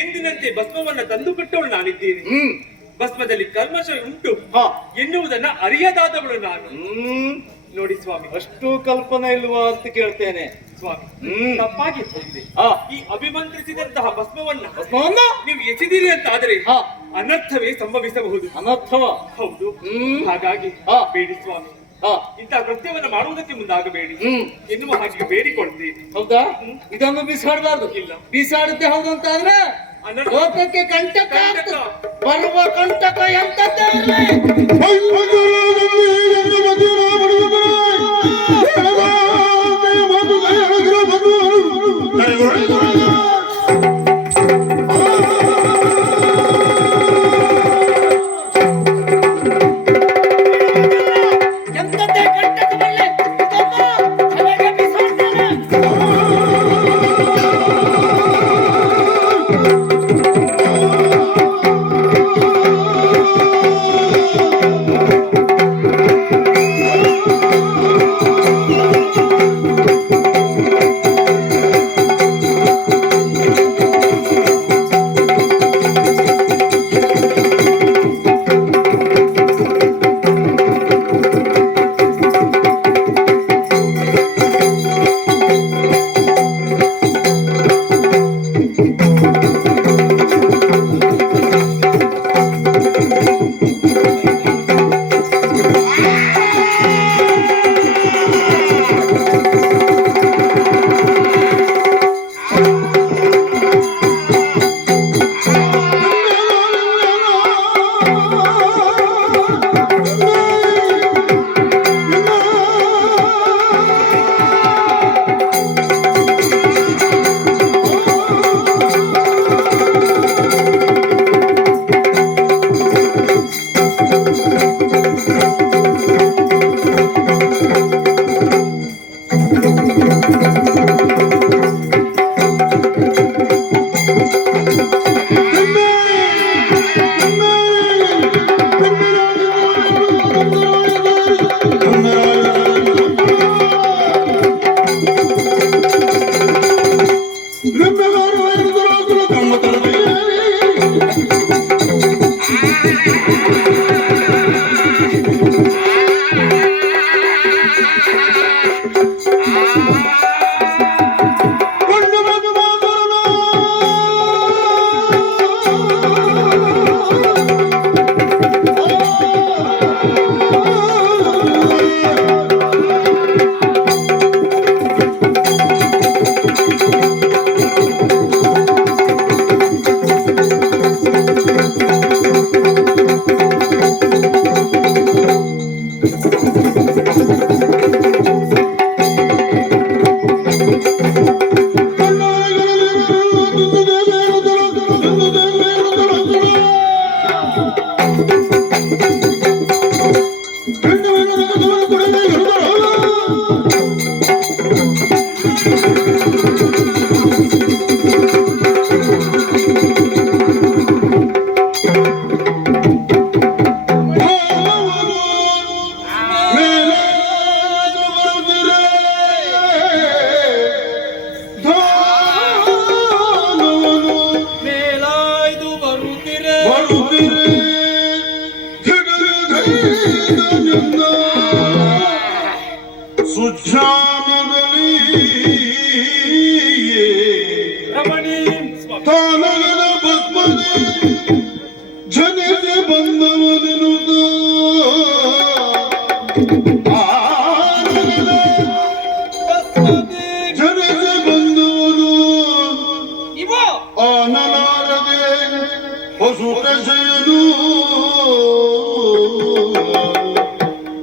ಎಂದಿನಂತೆ ಭಸ್ಮವನ್ನ ತಂದು ಕೊಟ್ಟವಳು ನಾನಿದ್ದೇನೆ. ಭಸ್ಮದಲ್ಲಿ ಕಲ್ಮಶ ಉಂಟು ಎನ್ನುವುದನ್ನ ಅರಿಯದಾದವಳು ನಾನು. ನೋಡಿ ಸ್ವಾಮಿ, ಅಷ್ಟು ಕಲ್ಪನೆ ಇಲ್ವಾ ಅಂತ ಕೇಳ್ತೇನೆ ಸ್ವಾಮಿ. ತಪ್ಪಾಗಿ ಹೋಗಿದೆ. ಈ ಅಭಿಮಂತ್ರಿಸಿದಂತಹ ಭಸ್ಮವನ್ನ ನೀವು ಎಸೆದಿರಿ ಅಂತ ಆದರೆ ಅನರ್ಥವೇ ಸಂಭವಿಸಬಹುದು. ಅನರ್ಥವ? ಹೌದು. ಹಾಗಾಗಿ ಬೇಡಿ ಸ್ವಾಮಿ, ಇಂತಹ ಕೃತ್ಯವನ್ನ ಮಾಡುವುದಕ್ಕೆ ಮುಂದಾಗಬೇಡಿ ಎನ್ನುವ ಹಾಗೆ ಬೇಡಿಕೊಳ್ತೇನೆ. ಹೌದಾ? ಇದನ್ನು ಬಿಸಾಡಬಾರ್ದು. ಇಲ್ಲ, ಬಿಸಾಡದೆ ಹೌದು ಅಂತ ಆದ್ರೆ ಲೋಕಕ್ಕೆ ಕಂಟಕ ಬರುವ ಕಂಟಕ ಎಂತದ್ದೇ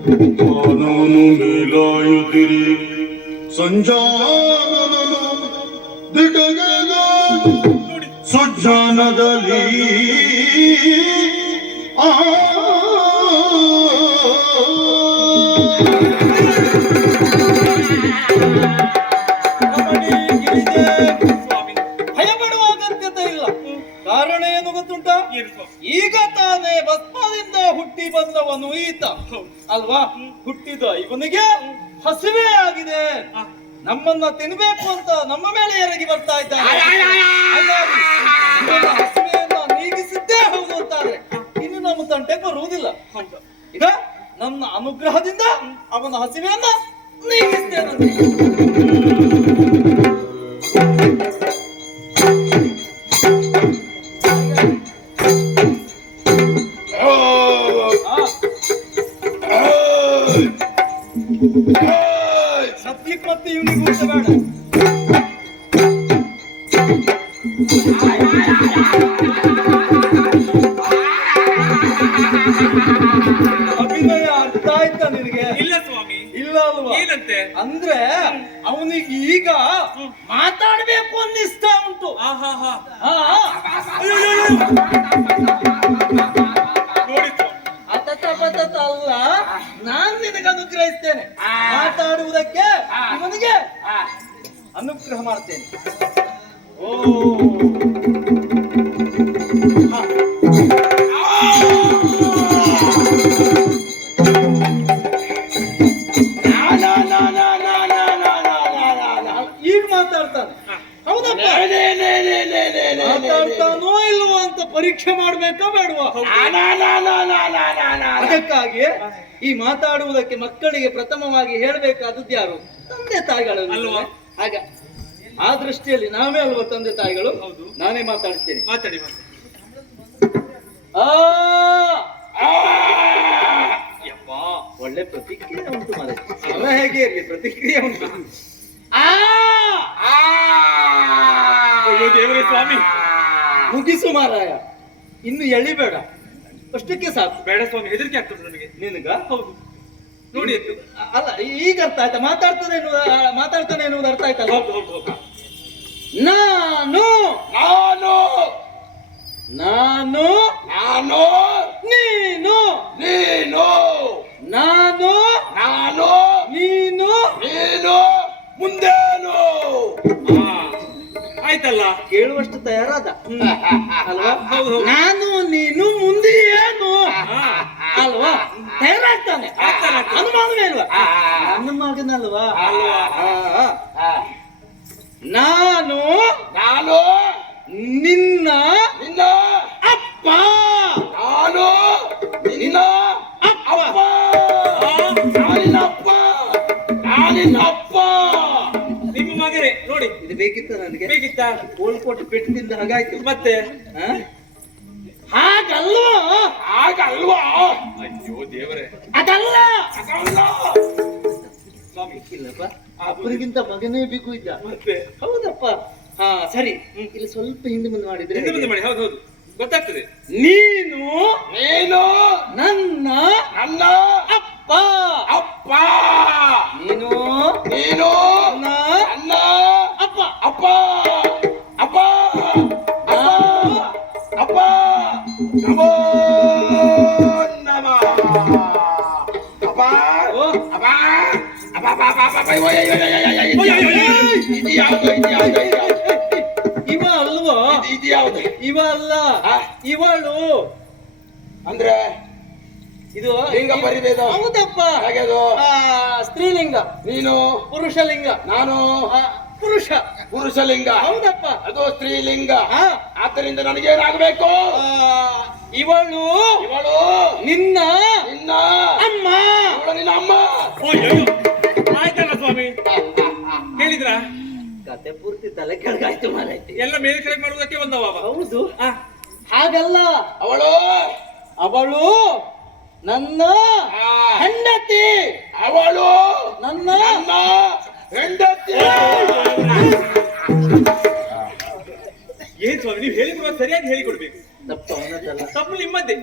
ಮಾನವನು ಮೇಲಾಯುತ್ತಿರಿ ಸಂಜಾನನನು ದಿಟಗೆದ ಸುಜ್ಞಾನದಲ್ಲಿ ಆ ಭಯಪಡುವ ಅಗತ್ಯತೆ ಇಲ್ಲ. ಕಾರಣ ಏನು ಗೊತ್ತುಂಟ? ಈಗ ತಾನೇ ಭಸ್ಮದಿಂದ ಹುಟ್ಟಿ ಬಂದವನು ಈತ ಅಲ್ವಾ? ಹುಟ್ಟಿದ ಇವನಿಗೆ ಹಸಿವೆ ಆಗಿದೆ, ನಮ್ಮನ್ನ ತಿನ್ಬೇಕು ಅಂತ ನಮ್ಮ ಮೇಲೆ ಎರಗಿ ಬರ್ತಾ ಇದ್ದಾನೆ. ಹಾಗಾಗಿ ಇವನ ಹಸಿವೆಯನ್ನ ನೀಗಿಸಿದ್ದೇ ಹೌದು ಅಂತಾರೆ, ಇನ್ನು ನಮ್ಮ ತಂಟೆ ಬರುವುದಿಲ್ಲ. ಈಗ ನನ್ನ ಅನುಗ್ರಹದಿಂದ ಅವನ ಹಸಿವೆಯನ್ನ ನೀಗಿಸ್ತೇನೆ. ಸತ್ಯಕ್ಕೆ ಮತ್ತೆ ಇವನಿಗೆ ಊಟ ಬೇಡ. ಅಭಿನಯ ಅರ್ಥ ಆಯ್ತಾ ನಿನಗೆ? ಇಲ್ಲ ಸ್ವಾಮಿ. ಇಲ್ಲ ಅಲ್ವಾ? ಏನಂತೆ? ಅಂದ್ರೆ ಅವನಿಗೆ ಈಗ ಮಾತಾಡ್ಬೇಕು ಅನ್ನಿಸ್ತಾ ಉಂಟು. ಆಹಾಹಾ. ಆ, ನೋಡಿ ಸ್ವಾಮಿ. ಅತತ ಪತತ ಅಲ್ಲ, ನಾನ್ ನಿನಗೆ ಅನುಗ್ರಹಿಸ್ತೇನೆ. ಮಾತಾಡುವುದಕ್ಕೆ ಇವನಿಗೆ ಅನುಗ್ರಹ ಮಾಡ್ತೇನೆ. ಓ ಹ. ಈಗ ಮಾತಾಡ್ತಾನೆ. ಹೌದಪ್ಪ, ಮಾತಾಡ್ತಾನೋ ಇಲ್ವೋ ಅಂತ ಪರೀಕ್ಷೆ ಮಾಡ್ಬೇಕಾ ಬೇಡವಾ? ಅದಕ್ಕಾಗಿ ಈ ಮಾತಾಡುವುದಕ್ಕೆ ಮಕ್ಕಳಿಗೆ ಪ್ರಥಮವಾಗಿ ಹೇಳಬೇಕಾದದ್ದು ಯಾರು? ತಂದೆ ತಾಯಿಗಳು ಅಲ್ವಾ? ಹಾಗ ಆ ದೃಷ್ಟಿಯಲ್ಲಿ ನಾವೇ ಅಲ್ವಾ ತಂದೆ ತಾಯಿಗಳು? ಹೌದು. ನಾನೇ ಮಾತಾಡ್ತೇನೆ. ಮಾತಾಡಿ. ಯಪ್ಪ, ಒಳ್ಳೆ ಪ್ರತಿಕ್ರಿಯೆ ಉಂಟು ಮಾರೆ. ಅಲ್ಲ, ಹೇಗೆ ಇರ್ಲಿ, ಪ್ರತಿಕ್ರಿಯೆ ಉಂಟು. ಅಯ್ಯೋ ದೇವರೇ ಸ್ವಾಮಿ. ಮುಗಿಸು ಮಾರಾಯ, ಇನ್ನು ಎಳಿಬೇಡ, ಅಷ್ಟಕ್ಕೆ ಸಾಕು. ಬೇಡ ಸ್ವಾಮಿ, ಹೆದರಿಕೆ ಆಗ್ತದೆ ನನಗೆ. ನಿನಗ? ಹೌದು. ನೋಡಿ ಎತ್ತು. ಅಲ್ಲ, ಈಗ ಅರ್ಥ ಆಯ್ತಾ? ಮಾತಾಡ್ತಾನೆ ಎನ್ನುವುದು ಅರ್ಥ ಆಯ್ತಲ್ಲ? ಹೌದು ಹೌದು ಹೌದು. ನಾನು ನಾನು ನಾನು ನಾನು ನೀನು ನೀನು ನಾನು ನಾನು ನೀನು ನೀನು ಮುಂದೇನು ಆಯ್ತಲ್ಲ. ಕೇಳುವಷ್ಟು ತಯಾರಾದ ಅಲ್ವಾ? ಹೌದು ಹೌದು. ನಾನು ನೀನು ಮುಂದೆ ಏನು ಅಲ್ವಾ? ತಯಾರಾಗ್ತಾನೆ, ಅನುಮಾನವೇ ಇಲ್ವಾ? ನನ್ನ ಮಗನಲ್ವಾ? ನಾನು ನಾನು ನಿನ್ನ ನಿನ್ನ ಅಪ್ಪ. ನಾನು ನಿನ್ನ ಅಪ್ಪ ನಾನಿನಪ್ಪ ನಾನಿನಪ್ಪ. ನಿಮ್ಮ ಮಗನೇ ನೋಡಿ. ಇದು ಬೇಕಿತ್ತ ನನಗೆ? ಬೇಕಿತ್ತ? ಓಲ್ಕೊಟ್ಟು ಪೆಟ್ಟಿಂದ ಹಾಗಾಯ್ತು. ಮತ್ತೆ ಹಾಗಲ್ವಾ? ಹಾಗಲ್ವಾ? ಅಯ್ಯೋ ದೇವರೇ. ಅದಲ್ಲ ಅದಲ್ಲ. ಸ್ವಾಮಿ, ಇಲ್ಲಪ್ಪ, ಅಪ್ಪನಿಗಿಂತ ಮಗನೇ ಬೇಕು ಇದ್ದ. ಮತ್ತೆ ಹೌದಪ್ಪ. ಹಾ ಸರಿ, ಇಲ್ಲಿ ಸ್ವಲ್ಪ ಹಿಂದೆ ಮುಂದೆ ಮಾಡಿದ್ರೆ ಹಿಂದೆ ಮುಂದೆ ಮಾಡಿ. ಹೌದು ಹೌದು, ಗೊತ್ತಾಗ್ತದೆ. ನೀನು ನೀನು ನನ್ನ ನನ್ನ ಅಪ್ಪ. ಅಪ್ಪ ನೀನು ನೀನು ನನ್ನ ನನ್ನ ಅಪ್ಪ. ಅಪ್ಪ ಅಪ್ಪ ಅಪ್ಪ ಅಪ್ಪ ನಮೋ ನಮಃ. ಅಪ್ಪ ಓ, ಅಪ್ಪ ಅಪ್ಪ ಅಪ್ಪ ಅಪ್ಪ ಅಪ್ಪ ಇದು ಯಾವುದು ಇದು ಯಾವುದು ಇವ ಅಲ್ವಾ? ಇದು ಯಾವುದು ಇವ ಅಲ್ಲ, ಆ? ಇವಳು. ಅಂದ್ರೆ ಇದು ಲಿಂಗ ಪರಿಭೇದ. ಹೌದಪ್ಪ. ಹಾಗೆ ಅದು ಸ್ತ್ರೀಲಿಂಗ, ನೀನು ಪುರುಷಲಿಂಗ. ನಾನು ಪುರುಷ. ಪುರುಷಲಿಂಗ. ಹೌದಪ್ಪ. ಅದು ಸ್ತ್ರೀಲಿಂಗ. ಆ, ಆದ್ದರಿಂದ ನನಗೇನಾಗಬೇಕು? ಇವಳು ಇವಳು ನಿನ್ನ ನಿನ್ನ ಅಮ್ಮ. ಇವಳು ನಿನ್ನ ಅಮ್ಮ. ಅಯ್ಯೋ ಆಯ್ತಲ್ಲ ಸ್ವಾಮಿ. ಕೇಳಿದ್ರ? ಕತೆ ಪೂರ್ತಿ ತಲೆ ಕೆಳಗಾಯ್ತು ಮಾರೈತಿ. ಎಲ್ಲ ಮೇಲೆ ಕೆಳಗೆ ಮಾಡುವುದಕ್ಕೆ ಬಂದವ ಅವ. ಹೌದು. ಹಾಗಲ್ಲ, ಅವಳು ಅವಳು ನನ್ನ ಹೆಂಡತಿ. ಅವಳು ನನ್ನ ನನ್ನ ಹೆಂಡತಿ. ಏನ್ ಸ್ವಾಮಿ, ನೀವು ಹೇಳಿಕೊಡುವ ಸರಿಯಾಗಿ ಹೇಳಿಕೊಡ್ಬೇಕು. ತಪ್ಪು ಅವನದ್ದಲ್ಲ. ತಪ್ಪು ನಿಮ್ಮದ್ದೇ.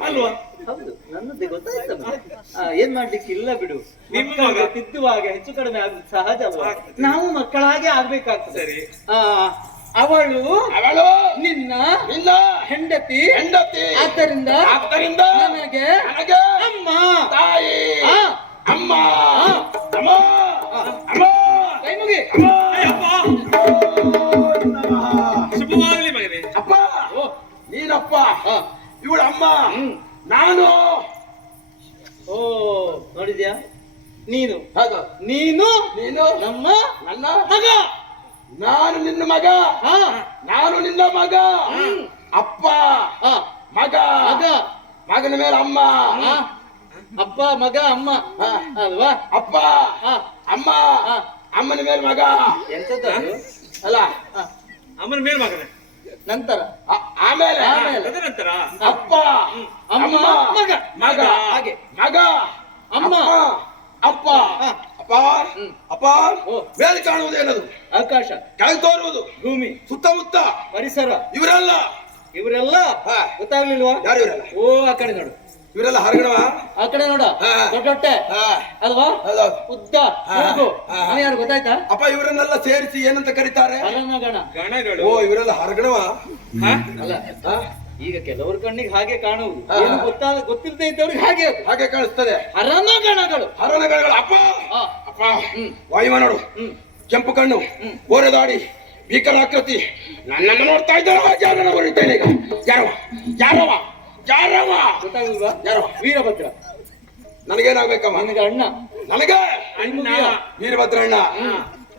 ಅಲ್ವಾ? ಹೌದು, ನನ್ನದೇ ಗೊತ್ತಾಯ್ತಲ್ಲ. ಏನ್ ಮಾಡ್ಲಿಕ್ಕೆ ಇಲ್ಲ ಬಿಡು. ನಿಮ್ಮ ಮಕ್ಕಳು ಮಗ ತಿದ್ದುವಾಗ ಹೆಚ್ಚು ಕಡಿಮೆ ಆಗುದು ಸಹಜ ಅಲ್ವಾ? ನಾವು ಮಕ್ಕಳಾಗೆ ಆಗ್ಬೇಕಾಗ್ತದೆ. ಸರಿ. ಅವಳು ಅವಳು ನಿನ್ನ ನಿನ್ನ ಹೆಂಡತಿ. ಆದ್ದರಿಂದ ಆದ್ದರಿಂದ ನನಗೆ ನನಗೆ ಅಮ್ಮ, ತಾಯಿ, ಆ, ಅಮ್ಮ, ಆ, ಅಮ್ಮ, ಅಮ್ಮ, ಕೈ ಮುಗಿ. ಶುಭವಾಗಲಿ ಮಗನೇ. ಅಪ್ಪ, ನೀನಪ್ಪ, ಆ, ಇವಳ ಅಮ್ಮ, ನಾನು. ಓ ನೋಡಿದ್ಯಾ, ನೀನು ಹೌದು, ನೀನು ನೀನು ನಮ್ಮ ನನ್ನ ಮಗ. ನಾನು ನಿನ್ನ ಮಗ, ಆ, ನಾನು ನಿನ್ನ ಮಗ. ಅಪ್ಪ, ಆ, ಮಗ, ಮಗ, ಮಗನ ಮೇಲೆ ಅಮ್ಮ. ಆ, ಅಪ್ಪ ಮಗ ಅಮ್ಮ ಆ, ಅಲ್ವಾ? ಅಪ್ಪ, ಆ, ಅಮ್ಮ, ಆ, ಅಮ್ಮನ ಮೇಲೆ ಮಗ. ಎಂತದ್ದು? ಅಲ್ಲ, ಆ, ಅಮ್ಮನ ಮೇಲ್ ಮಗನೇ. ನಂತರ ಆಮೇಲೆ ಆಮೇಲೆ ತದನಂತರ ಅಪ್ಪ, ಅಮ್ಮ, ಮಗ, ಮಗ, ಹಾಗೆ ಮಗ, ಅಮ್ಮ, ಅಪ್ಪ, ಆ, ಅಪ್ಪ, ಅಪ್ಪ. ಓ. ಮೇಲೆ ಕಾಣುವುದೇನದು? ಆಕಾಶ, ಕೆಳಗೆ ತೋರುವುದು ಭೂಮಿ, ಸುತ್ತಮುತ್ತ ಪರಿಸರ. ಇವರೆಲ್ಲ ಇವರೆಲ್ಲ ಹಾ. ಗೊತ್ತಾಗ್ಲಿಲ್ವಾ? ಯಾರು ಇವರೆಲ್ಲ? ಓ ಆ ಕಡೆ ನೋಡು, ಇವರೆಲ್ಲ ಹೊರಗಣವ. ಆ ಕಡೆ ನೋಡ, ಹಾ. ದೊಡ್ಡ ಹೊಟ್ಟೆ ಅಲ್ವಾ? ಹೌದೌದು. ಉದ್ದ ಹಾ. ಹುಡುಗು. ಹಾ. ಅವನು ಯಾರು ಗೊತ್ತಾಯ್ತಾ? ಅಪ್ಪ, ಇವರನ್ನೆಲ್ಲ ಸೇರಿಸಿ ಏನಂತ ಕರೀತಾರೆ? ಅರನಗಣ. ಗಣಗಳು. ಓ, ಇವರೆಲ್ಲ ಹೊರಗಣವ. ಹ? ಅಲ್ಲ, ಹಾ? ಈಗ ಕೆಲವ್ರ ಕಣ್ಣಿಗೆ ಹಾಗೆ ಕಾಣುವುದು, ಹಾ. ಏನು ಗೊತ್ತಿಲ್ಲದೆ ಇದ್ದವ್ರಿಗೆ ಹಾಗೆ ಅದು. ಹಾಗೆ ಕಾಣಿಸ್ತದೆ. ಅರನಗಣಗಳು. ಹರಣಗಳು. ಅಪ್ಪ, ಆ, ಅಪ್ಪ, ವಾಯುವ ನೋಡು, ಕೆಂಪು ಕಣ್ಣು, ದಾಡಿ, ಭೀಕರಾಕೃತಿ. ನನ್ನನ್ನು ನೋಡ್ತಾ ಇದ್ದಾರ. ಯಾರನ್ನ ಬರೀತೇನೆ ಈಗ? ಯಾರವ ಯಾರವ ಯಾರವ ಗೊತ್ತಾಗಿಲ್ವಾ? ಯಾರವ? ವೀರಭದ್ರ. ನನಗೇನಾಗ್ಬೇಕಮ್ಮ? ನಿನಗೆ ಅಣ್ಣ. ನನಗೆ ಅಣ್ಣ. ವೀರಭದ್ರಣ್ಣ.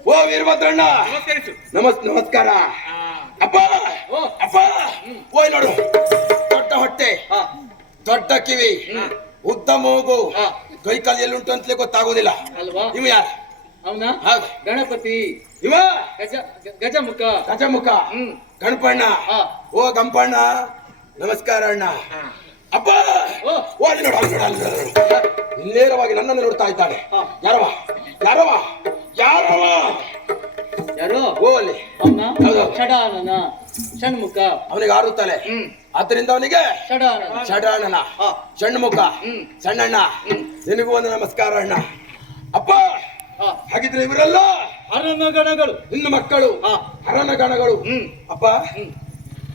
ಓ ವೀರಭದ್ರಣ್ಣ, ನಮಸ್ಕರಿಸು. ನಮಸ್ಕಾರ. ಆ, ಅಪ್ಪ, ಓ. ಅಪ್ಪ, ಓಯ್ ನೋಡು, ದೊಡ್ಡ ಹೊಟ್ಟೆ, ಆ, ದೊಡ್ಡ ಕಿವಿ, ಉದ್ದ ಮೂಗು, ಆ, ಕೈ ಕಾಲು ಎಲ್ಲುಂಟು ಅಂತಲೇ ಗೊತ್ತಾಗೋದಿಲ್ಲ. ಅಲ್ವಾ? ಇವ ಯಾರು? ಅವನ ಹೌದು. ಗಣಪತಿ. ಇವ ಗಜಮುಖ. ಗಜಮುಖ, ಹ್ಮ್. ಗಣಪಣ್ಣ. ಆ, ಓ ಗಂಪಣ್ಣ, ನಮಸ್ಕಾರ ಅಣ್ಣ. ಆ. ಅಪ್ಪ, ಓ. ಓ ಅಲ್ಲಿ ನೋಡು, ಅಲ್ಲಿ ನೋಡು, ಅಲ್ಲಿ ನೋಡು. ನೇರವಾಗಿ ನನ್ನನ್ನು ನೋಡ್ತಾ ಇದ್ದಾನೆ. ಹಾ. ಯಾರವ ಯಾರವ ಯಾರವ? ಯಾರು? ಓ ಅಲ್ಲಿ. ಅವನ ಹೌದು. ಷಡಾನನ, ಷಣ್ಮುಖ. ಅವನಿಗೆ ಆರುತ್ತಲೆ, ಹ್ಮ್. ಆದ್ದರಿಂದ ಅವನಿಗೆ ಷಡಾನನ. ಷಡಾನನ, ಆ, ಷಣ್ಮುಖ, ಹ್ಮ್. ಸಣ್ಣಣ್ಣ. ನಿನಗೂ ಒಂದು ನಮಸ್ಕಾರ ಅಣ್ಣ. ಅಪ್ಪ, ಆ, ಹಾಗಿದ್ರೆ ಇವರೆಲ್ಲ ಅರನಗಣಗಳು. ನಿನ್ನ ಮಕ್ಕಳು, ಆ, ಹರನಗಣಗಳು. ಹ್ಮ್. ಅಪ್ಪ,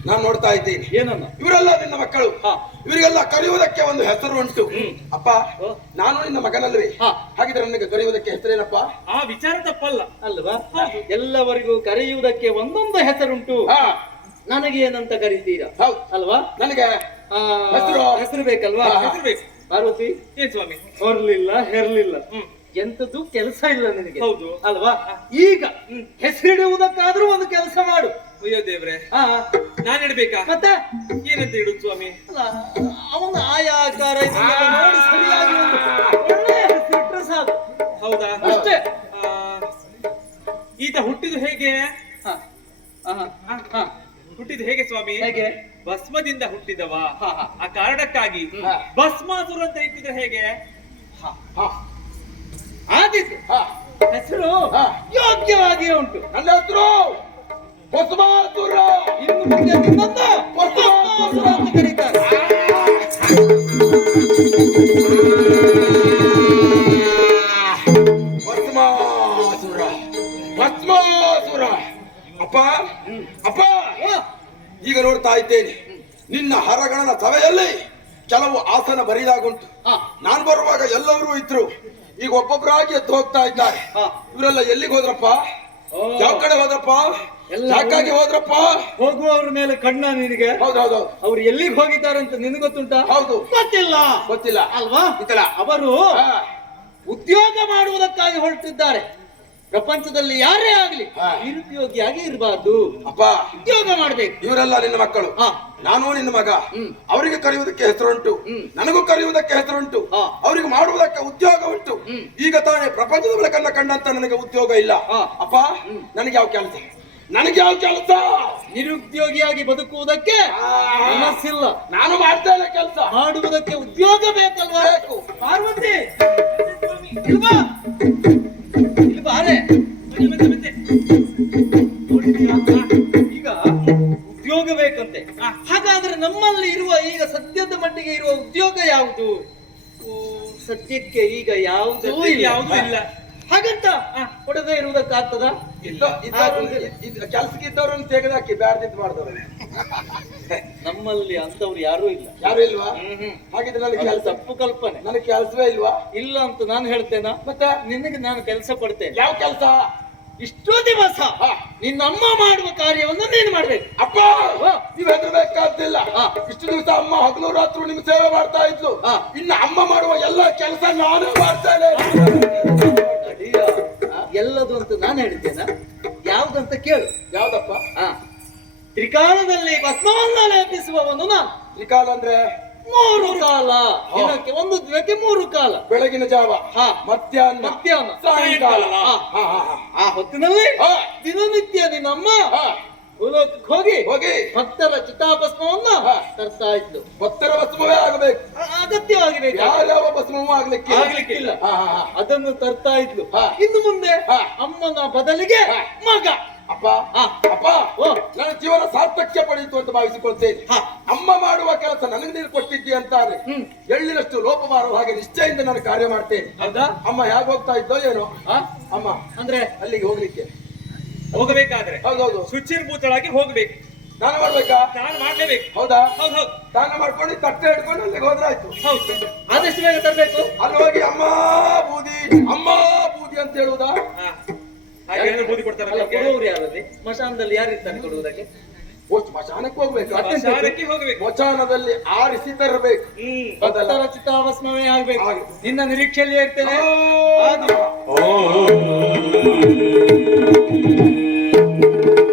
ನಾನು ನೋಡ್ತಾ ಇದ್ದೀನಿ, ಏನನ್ನ? ಇವರೆಲ್ಲ ನಿನ್ನ ಮಕ್ಕಳು. ಹಾ. ಇವರಿಗೆಲ್ಲ ಕರೆಯುವುದಕ್ಕೆ ಒಂದು ಹೆಸರು ಉಂಟು. ಅಪ್ಪ, ಓ. ನಾನು ನಿನ್ನ ಮಗನಲ್ವೇ? ಹಾ. ಹಾಗಿದ್ರೆ ನನಗೆ ಕರೆಯುವುದಕ್ಕೆ ಹೆಸರೇನಪ್ಪ? ಆ ವಿಚಾರ ತಪ್ಪಲ್ಲ. ಅಲ್ವಾ? ಎಲ್ಲವರಿಗೂ ಕರೆಯುವುದಕ್ಕೆ ಒಂದೊಂದು ಹೆಸರುಂಟು. ಹಾ, ನನಗೆ ಏನಂತ ಕರೀತೀರಾ? ಹೌದು. ಅಲ್ವಾ? ನನಗೆ ಆ, ಹೆಸರು? ಹೆಸರು ಬೇಕಲ್ವಾ? ಹಾ. ಹೆಸರು ಬೇಕು. ಪಾರ್ವತಿ, ಏನ್ ಸ್ವಾಮಿ? ಹೊರ್ಲಿಲ್ಲ ಹೆರ್ಲಿಲ್ಲ, ಹ್ಮ್. ಎಂತದ್ದು ಕೆಲಸ ಇಲ್ಲ ನಿನಗೆ. ಹೌದು. ಅಲ್ವಾ? ಈಗ ಹೆಸರಿಡುವುದಕ್ಕಾದ್ರೂ ಒಂದು ಕೆಲಸ ಮಾಡು. ಅಯ್ಯೋ ದೇವ್ರೆ, ಆ, ನಾನ್ ಇಡ್ಬೇಕಾ? ಮತ್ತೆ ಏನಂತ ಇಡುದು ಸ್ವಾಮಿ? ಅಲ್ಲ, ಅವನ ಆಯಾ ಆಕಾರ ಇದನ್ನೆಲ್ಲ ನೋಡಿ ಸರಿಯಾಗಿ ಒಂದು ಒಳ್ಳೆಯ ಹೆಸರಿಟ್ರೆ ಸಾಕು. ಹೌದಾ? ಅಷ್ಟೇ. ಆ, ಈತ ಹುಟ್ಟಿದು ಹೇಗೆ? ಹ, ಹ, ಹ. ಹುಟ್ಟಿದು ಹೇಗೆ ಸ್ವಾಮಿ? ಹೇಗೆ? ಭಸ್ಮದಿಂದ ಹುಟ್ಟಿದವ. ಹ, ಹ. ಆ ಕಾರಣಕ್ಕಾಗಿ ಹ. ಭಸ್ಮಾಸುರ ಅಂತ ಇಟ್ಟಿದ್ರೆ ಹೇಗೆ? ಹಾ, ಆದಿತ್ತು. ಹಾ. ಹೆಸರು ಹಾ. ಯೋಗ್ಯವಾಗಿಯೇ ಉಂಟು. ನನ್ನ ಹೆಸರು ಭಸ್ಮಾಸುರ. ಇನ್ನು ಮುಂದೆ ನಿನ್ನನ್ನ ಭಸ್ಮಾಸುರ ಅಂತ ಕರೀತಾರೆ. ಭಸ್ಮಾಸುರ, ಭಸ್ಮಾಸುರ. ಅಪ್ಪ, ಅಪ್ಪ, ಓ, ಈಗ ನೋಡ್ತಾ ಇದ್ದೇನೆ, ನಿನ್ನ ಹರಗಣನ ಸಭೆಯಲ್ಲಿ ಕೆಲವು ಆಸನ ಬರಿದಾಗುಂಟು. ಹಾ. ನಾನು ಬರುವಾಗ ಎಲ್ಲರೂ ಇದ್ರು, ಈಗ ಒಬ್ಬೊಬ್ಬರಾಗಿ ಎದ್ದು ಹೋಗ್ತಾ ಇದ್ದಾರೆ. ಹಾ. ಇವರೆಲ್ಲ ಎಲ್ಲಿಗೆ ಹೋದ್ರಪ್ಪ? ಓ. ಯಾವ ಕಡೆ ಹೋದ್ರಪ್ಪ? ಎಲ್ಲ ಯಾಕಾಗಿ ಹೋದ್ರಪ್ಪ? ಹೋಗುವವ್ರ ಮೇಲೆ ಕಣ್ಣ ನಿನಗೆ? ಹೌದೌದು, ಅವ್ರು ಎಲ್ಲಿಗೆ ಹೋಗಿದ್ದಾರೆ ಅಂತ ನಿನಗೆ ಗೊತ್ತುಂಟಾ? ಹೌದು. ಗೊತ್ತಿಲ್ಲ ಗೊತ್ತಿಲ್ಲ ಅಲ್ವಾ? ಗೊತ್ತಿಲ್ಲ. ಅವರು ಹಾ. ಉದ್ಯೋಗ ಮಾಡುವುದಕ್ಕಾಗಿ ಹೊರಟಿದ್ದಾರೆ. ಪ್ರಪಂಚದಲ್ಲಿ ಯಾರೇ ಆಗ್ಲಿ ಹಾ. ನಿರುದ್ಯೋಗಿಯಾಗಿ ಇರಬಾರ್ದು, ಅಪ್ಪ, ಉದ್ಯೋಗ ಮಾಡ್ಬೇಕು. ಇವರೆಲ್ಲ ನಿನ್ನ ಮಕ್ಕಳು, ಹಾ. ನಾನು ನಿನ್ನ ಮಗ. ಹ್ಮ್. ಅವರಿಗೆ ಕರೆಯುವುದಕ್ಕೆ ಹೆಸರುಂಟು, ಹ್ಮ್. ನನಗೂ ಕರೆಯುವುದಕ್ಕೆ ಹೆಸರುಂಟು, ಹಾ. ಅವರಿಗೆ ಮಾಡುವುದಕ್ಕೆ ಉದ್ಯೋಗ ಉಂಟು. ಹ್ಮ್. ಈಗ ತಾನೇ ಪ್ರಪಂಚದ ಬೆಳಕನ್ನ ಕಂಡಂತ ನನಗೆ ಉದ್ಯೋಗ ಇಲ್ಲ. ಹಾ. ಅಪ್ಪ, ನನಗೆ ಯಾವ ಕೆಲಸ? ನನಗೆ ಯಾವ ಕೆಲಸ? ನಿರುದ್ಯೋಗಿಯಾಗಿ ಬದುಕುವುದಕ್ಕೆ ಮನಸ್ಸಿಲ್ಲ, ನಾನು ಮಾಡ್ತೇನೆ ಕೆಲಸ. ಮಾಡುವುದಕ್ಕೆ ಉದ್ಯೋಗ ಬೇಕಲ್ವಾ? ಬೇಕು. ಪಾರ್ವತಿ, ಇಲ್ವಾ? ಇಲ್ಲಿ ಬಾರೆ. ನೋಡಿದ್ಯಾ? ಈಗ ಉದ್ಯೋಗ ಬೇಕಂತೆ. ಹಾಗಾದ್ರೆ ನಮ್ಮಲ್ಲಿ ಇರುವ ಈಗ ಸದ್ಯದ ಮಟ್ಟಿಗೆ ಇರುವ ಕೊಡ್ಲಿಕ್ಕೆ ಈಗ ಯಾವುದೂ ಇಲ್ಲ. ಯಾವುದೂ ಇಲ್ಲ. ಹಾಗಂತ ಕೊಡದೇ ಇರುವುದಕ್ಕಾಗ್ತದ? ಕೆಲ್ಸಕ್ಕೆ ಇದ್ದವ್ರನ್ನ ತೆಗೆದಾಕಿ ಬ್ಯಾಡ್ದಿದ್ದು ಮಾಡಿದವ್ರು ನಮ್ಮಲ್ಲಿ ಅಂತವ್ರು ಯಾರೂ ಇಲ್ಲ. ಯಾರು ಇಲ್ವಾ? ಹಾಗಿದ್ರೆ ನನಗೆ ಅದು ಕೆಲಸ, ತಪ್ಪು ಕಲ್ಪನೆ. ನನಗೆ ಕೆಲಸವೇ ಇಲ್ವಾ? ಇಲ್ಲ ಅಂತ ನಾನು ಹೇಳ್ತೇನಾ? ಮತ್ತೆ ನಿನಗೆ ನಾನು ಕೆಲಸ ಕೊಡ್ತೇನೆ. ಯಾವ ಕೆಲಸ? ಇಷ್ಟೋ ದಿವಸ ನಿನ್ನಮ್ಮ ಮಾಡುವ ಕಾರ್ಯವನ್ನು ನೀನು ಮಾಡ್ಬೇಕು. ಅಪ್ಪ ನೀವ್ ಹೆದರ್ಬೇಕಾದ್ದಿಲ್ಲ. ಇಷ್ಟು ದಿವಸ ಅಮ್ಮ ಹಗಲು ರಾತ್ರಿ ನಿಮ್ ಸೇವೆ ಮಾಡ್ತಾ ಇದ್ಲು. ಇನ್ನು ಅಮ್ಮ ಮಾಡುವ ಎಲ್ಲ ಕೆಲಸ ನಾನೇ ಮಾಡ್ತೇನೆ. ಎಲ್ಲದು ಅಂತ ನಾನು ಹೇಳ್ತೇನ? ಯಾವ್ದಂತ ಕೇಳು. ಯಾವ್ದಪ್ಪ? ತ್ರಿಕಾಲದಲ್ಲಿ ಭಸ್ಮವನ್ನ ಲೇಪಿಸುವವನು ನಾನು. ತ್ರಿಕಾಲ ಅಂದ್ರೆ 3 ಕಾಲ. ದಿನಕ್ಕೆ ಒಂದು ದಿನಕ್ಕೆ 3 ಕಾಲ. ಬೆಳಗಿನ ಜಾವ, ಮಧ್ಯಾಹ್ನ, ಮಧ್ಯಾಹ್ನ, ಸಾಯಂಕಾಲ. ಆ ಹೊತ್ತಿನಲ್ಲಿ ದಿನನಿತ್ಯ ನಿನ್ನಮ್ಮ ಭೂಲೋಕಕ್ಕೆ ಹೋಗಿ ಭಕ್ತರ ಚಿತಾಭಸ್ಮವನ್ನ ತರ್ತಾ ಇದ್ದು. ಭಕ್ತರ ಭಸ್ಮವೇ ಆಗಬೇಕು, ಅಗತ್ಯವಾಗಿ ಬೇಕು. ಯಾವ್ಯಾವ ಭಸ್ಮವೂ ಆಗ್ಲಿಕ್ಕಿಲ್ಲ. ಅದನ್ನು ತರ್ತಾ ಇದ್ಲು. ಇನ್ನು ಮುಂದೆ ಅಮ್ಮನ ಬದಲಿಗೆ ಮಗ. ಅಪ್ಪ ನನ್ನ ಜೀವನ ಸಾರ್ಥಕ್ಯ ಪಡೆಯಿತು ಅಂತ ಭಾವಿಸಿಕೊಳ್ತೇನೆ. ಅಮ್ಮ ಮಾಡುವ ಕೆಲಸ ನನಗೆ ನೀನು ಕೊಟ್ಟಿದ್ದಿ ಅಂತಾರೆ. ಎಳ್ಳಿನಷ್ಟು ಲೋಪ ಮಾಡುವ ಹಾಗೆ ನಿಶ್ಚಯದಿಂದ ನಾನು ಕಾರ್ಯ ಮಾಡ್ತೇನೆ. ಹೌದಾ? ಅಮ್ಮ ಹೇಗೆ ಹೋಗ್ತಾ ಇದ್ದೋ ಏನೋ. ಅಮ್ಮ ಅಂದ್ರೆ ಅಲ್ಲಿಗೆ ಹೋಗ್ಲಿಕ್ಕೆ ಹೋಗಬೇಕಾದ್ರೆ ಹೌದೌದು ಶುಚಿರ್ಭೂತಳಾಗಿ ಹೋಗ್ಬೇಕು. ಸ್ನಾನ ಮಾಡ್ಬೇಕಾ? ನಾನು ಮಾಡ್ಲೇಬೇಕು. ಹೌದಾ? ಹೌದು. ಸ್ನಾನ ಮಾಡ್ಕೊಂಡು ತಟ್ಟೆ ಹಿಡ್ಕೊಂಡು ಅಲ್ಲಿಗೆ ಹೋದ್ರಾಯ್ತು. ಹೌದು. ಆದಷ್ಟು ಬೇಗ ತರಬೇಕು. ಅಲ್ಲಿ ಹೋಗಿ ಅಮ್ಮ ಬೂದಿ ಅಂತ ಹೇಳುವುದಾ? ಹಾಗೆ ಬೂದಿ ಕೊಡ್ತಾರಲ್ಲ. ಕೊಡುವವರು ಯಾರಲ್ಲಿ? ಸ್ಮಶಾನದಲ್ಲಿ ಯಾರಿರ್ತಾರೆ ಕೊಡುವುದಕ್ಕೆ? ಸ್ಮಶಾನಕ್ಕೆ ಹೋಗ್ಬೇಕು. ಶಾಲೆಗೆ ಹೋಗ್ಬೇಕು. ಸ್ಮಶಾನದಲ್ಲಿ ಆರಿಸಿ ತರಬೇಕು. ಭಕ್ತರ ಚಿತಾಭಸ್ಮವೇ ಆಗ್ಬೇಕು. ನಿನ್ನ ನಿರೀಕ್ಷೆಯಲ್ಲಿ ಇರ್ತೇನೆ. ಆ